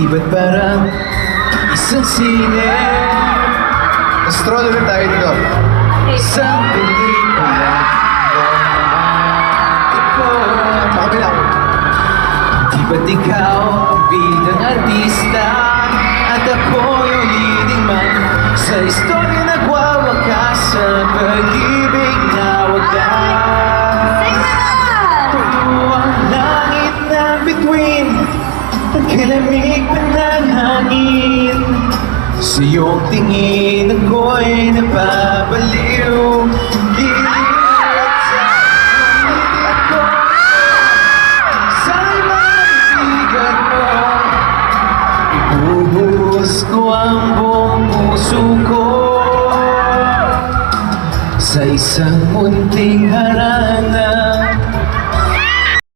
Di ba't parang isang sine? Stroll ulit tayo dito. Isang pelikula Sa kabila. Di ba't ikaw bilang artista at ako yung leading man sa istorya nagwawakas sa pag-ibig na wagas. Ang langit na bituin ang kalamig pa ng hangin. Sa iyong tingin ako'y napabaliw. Giliw sa ngiti ako sa ibigan mo. Ibubuhos ko ang buong puso ko sa isang munting